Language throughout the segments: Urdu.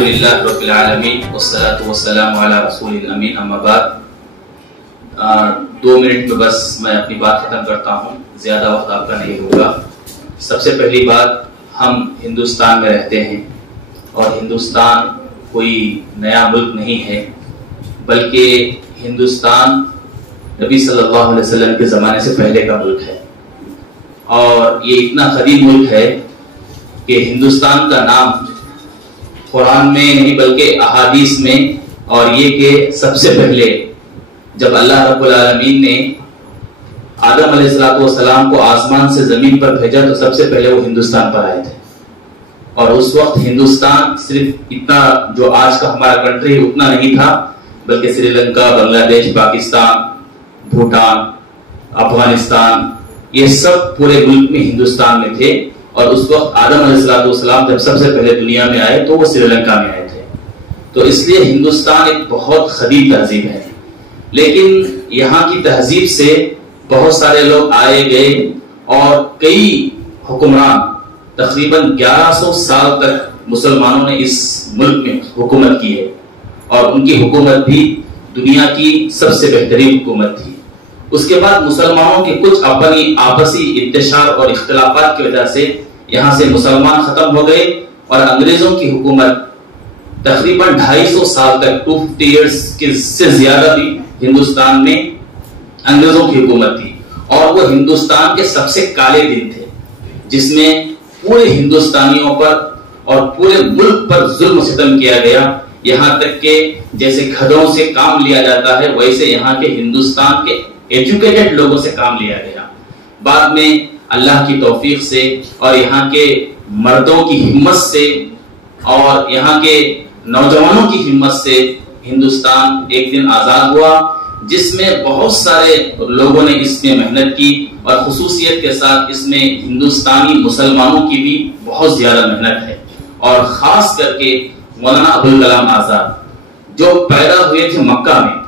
الحمدللہ رب العالمین والصلاة والسلام علی رسول الامین، اما بعد 2 منٹ میں بس میں اپنی بات ختم کرتا ہوں، زیادہ وقت آپ کا نہیں ہوگا۔ سب سے پہلی بات، ہم ہندوستان میں رہتے ہیں اور ہندوستان کوئی نیا ملک نہیں ہے، بلکہ ہندوستان نبی صلی اللہ علیہ وسلم کے زمانے سے پہلے کا ملک ہے، اور یہ اتنا قدیم ملک ہے کہ ہندوستان کا نام قرآن میں نہیں بلکہ احادیث میں، اور یہ کہ سب سے پہلے جب اللہ رب العالمین نے آدم علیہ السلام کو آسمان سے زمین پر بھیجا تو سب سے پہلے وہ ہندوستان پر آئے تھے، اور اس وقت ہندوستان صرف اتنا جو آج کا ہمارا کنٹری اتنا نہیں تھا، بلکہ سری لنکا، بنگلہ دیش، پاکستان، بھوٹان، افغانستان، یہ سب پورے ملک میں ہندوستان میں تھے۔ اور اس وقت آدم علیہ السلام جب سب سے پہلے دنیا میں آئے تو وہ سری لنکا میں آئے تھے، تو اس لیے ہندوستان ایک بہت قدیم تہذیب ہے۔ لیکن یہاں کی تہذیب سے بہت سارے لوگ آئے گئے، اور کئی حکمران تقریباً 1100 سال تک مسلمانوں نے اس ملک میں حکومت کی ہے، اور ان کی حکومت بھی دنیا کی سب سے بہترین حکومت تھی۔ اس کے بعد مسلمانوں کے کچھ اپنی آپسی انتشار اور اختلافات کی وجہ سے یہاں سے مسلمان ختم ہو گئے، اور انگریزوں کی حکومت تقریباً 250 سال تک 250 ایئرز سے زیادہ بھی ہندوستان میں انگریزوں کی حکومت تھی، اور وہ ہندوستان کے سب سے کالے دن تھے، جس میں پورے ہندوستانیوں پر اور پورے ملک پر ظلم و ستم کیا گیا، یہاں تک کہ جیسے گدھوں سے کام لیا جاتا ہے ویسے یہاں کے ہندوستان کے ایجوکیٹڈ لوگوں سے کام لیا گیا۔ بعد میں اللہ کی توفیق سے اور یہاں کے مردوں کی ہمت سے اور یہاں کے نوجوانوں کی ہمت سے ہندوستان ایک دن آزاد ہوا، جس میں بہت سارے لوگوں نے اس میں محنت کی، اور خصوصیت کے ساتھ اس میں ہندوستانی مسلمانوں کی بھی بہت زیادہ محنت ہے، اور خاص کر کے مولانا ابوالکلام آزاد جو پیدا ہوئے تھے مکہ میں،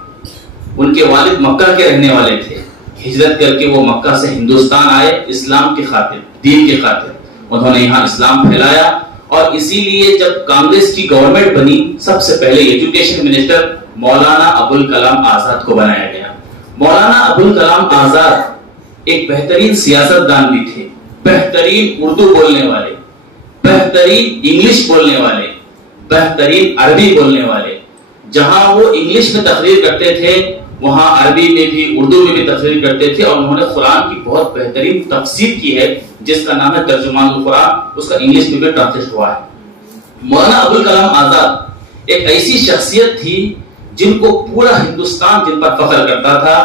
ان کے والد مکہ کے رہنے والے تھے، ہجرت کر کے وہ مکہ سے ہندوستان آئے اسلام کی خاطر، دین کی خاطر، انہوں نے یہاں اسلام پھیلایا، اور اسی لیے جب کانگریس کی گورنمنٹ بنی سب سے پہلے ایجوکیشن منسٹر مولانا ابوالکلام آزاد کو بنایا گیا۔ مولانا ابوالکلام آزاد ایک بہترین سیاستدان بھی تھے، بہترین اردو بولنے والے، بہترین انگلش بولنے والے، بہترین عربی بولنے والے۔ جہاں وہ انگلش میں تقریر کرتے تھے وہاں عربی میں بھی اردو میں بھی تقریر کرتے تھے، اور انہوں نے قرآن کی بہت بہترین تفسیر کی ہے جس کا نام ہے ترجمان القرآن، اس کا انگلش میں بھی ٹرانسلیٹ ہوا ہے۔ مولانا ابوالکلام آزاد ایک ایسی شخصیت تھی جن کو پورا ہندوستان جن پر فخر کرتا تھا،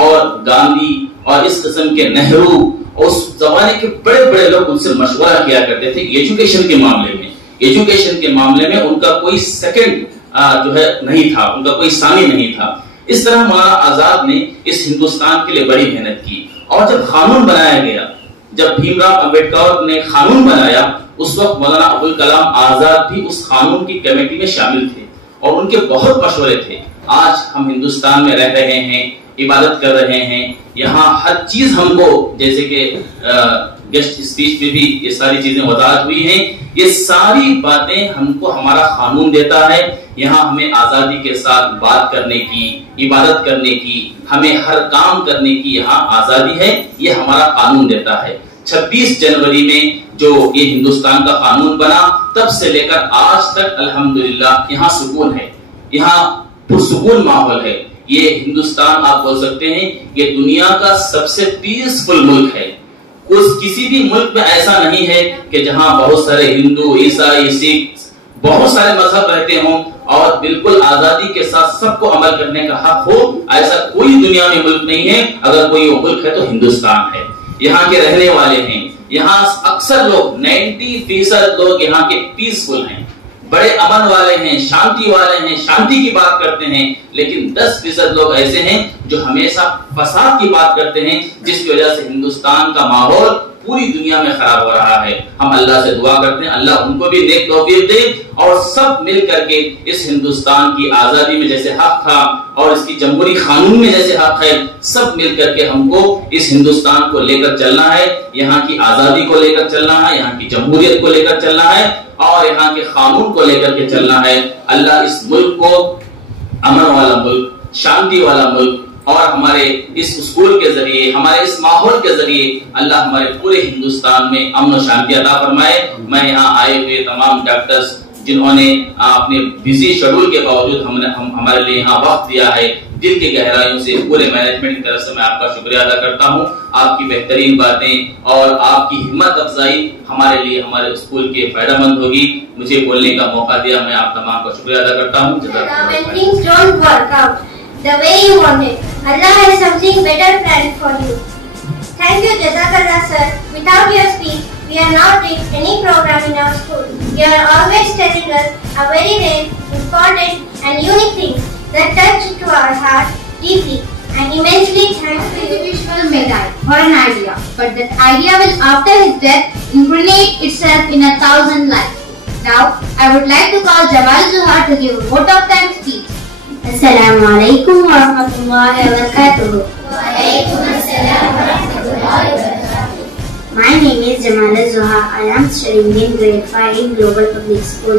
اور گاندھی اور اس قسم کے نہرو اور اس زمانے کے بڑے بڑے لوگ ان سے مشورہ کیا کرتے تھے ایجوکیشن کے معاملے میں۔ ایجوکیشن کے معاملے میں ان کا کوئی سیکنڈ جو ہے نہیں تھا، ان کا کوئی ثانی نہیں تھا۔ اس طرح مولانا آزاد نے اس ہندوستان کے لیے بڑی محنت کی، اور جب قانون بنایا گیا، جب بھیم راؤ امبیڈکر نے قانون بنایا، اس وقت مولانا ابوالکلام آزاد بھی اس قانون کی کمیٹی میں شامل تھے، اور ان کے بہت مشورے تھے۔ آج ہم ہندوستان میں رہ رہے ہیں، عبادت کر رہے ہیں، یہاں ہر چیز ہم کو جیسے کہ گیسٹ اسپیچ میں بھی یہ ساری چیزیں وضاحت ہوئی ہیں، یہ ساری باتیں ہم کو ہمارا قانون دیتا ہے۔ یہاں ہمیں آزادی کے ساتھ بات کرنے کی، عبادت کرنے کی، ہمیں ہر کام کرنے کی یہاں آزادی ہے، یہ ہمارا قانون دیتا ہے۔ 26 جنوری میں جو یہ ہندوستان کا قانون بنا، تب سے لے کر آج تک الحمدللہ یہاں سکون ہے، یہاں پرسکون ماحول ہے۔ یہ ہندوستان آپ بول سکتے ہیں یہ دنیا کا سب سے پیسفل ملک ہے۔ کسی بھی ملک میں ایسا نہیں ہے کہ جہاں بہت سارے ہندو، عیسائی، سکھ، بہت سارے مذہب رہتے ہوں اور بالکل آزادی کے ساتھ سب کو عمل کرنے کا حق ہو، ایسا کوئی دنیا میں ملک نہیں ہے۔ اگر کوئی وہ ملک ہے تو ہندوستان ہے۔ یہاں کے رہنے والے ہیں، یہاں اکثر لوگ 90% لوگ یہاں کے پیسفل ہیں، بڑے امن والے ہیں، شانتی والے ہیں، شانتی کی بات کرتے ہیں، لیکن 10% لوگ ایسے ہیں جو ہمیشہ فساد کی بات کرتے ہیں، جس کی وجہ سے ہندوستان کا ماحول پوری دنیا میں خراب ہو رہا ہے. ہم اللہ سے دعا کرتے ہیں اللہ ان کو بھی نیک توفیق دے اور سب مل کر کے اس ہندوستان کی آزادی میں جیسے حق تھا اور اس کی جمہوری قانون میں جیسے حق ہے، سب مل کر کے ہم کو اس ہندوستان کو لے کر چلنا ہے، یہاں کی آزادی کو لے کر چلنا ہے، یہاں کی جمہوریت کو لے کر چلنا ہے اور یہاں کے قانون کو لے کر کے چلنا ہے. اللہ اس ملک کو امن والا ملک، شانتی والا ملک اور ہمارے اس اسکول کے ذریعے، ہمارے اس ماحول کے ذریعے اللہ ہمارے پورے ہندوستان میں امن و شانتی عطا فرمائے. میں یہاں آئے ہوئے تمام ڈاکٹرز جنہوں نے اپنے بزی شیڈول کے باوجود ہمارے لیے یہاں وقت دیا ہے، دل کی گہرائیوں سے پورے مینجمنٹ کی طرف سے میں آپ کا شکریہ ادا کرتا ہوں. آپ کی بہترین باتیں اور آپ کی ہمت افزائی ہمارے لیے ہمارے اسکول کے فائدہ مند ہوگی. مجھے بولنے کا موقع دیا، میں آپ تمام کا شکریہ ادا کرتا ہوں. The way you want it. Allah has something better planned for you. Thank you, Jazakallah sir. Without your speech, we are not doing any program in our school. You are always telling us a very rare, important and unique things that touch to our heart deeply. And immensely thanks to you. Individual may die for an idea, but that idea will after his death impregnate itself in 1,000 lives. Now, I would like to call Jawal Zuhar to give a vote of thanks speech. Assalamu alaikum wa rahmatullahi wa barakatuh. Wa alaikum assalam wa rahmatullahi wa barakatuh. My name is Jamal Zuha. I am studying in grade 5 in Global Public School.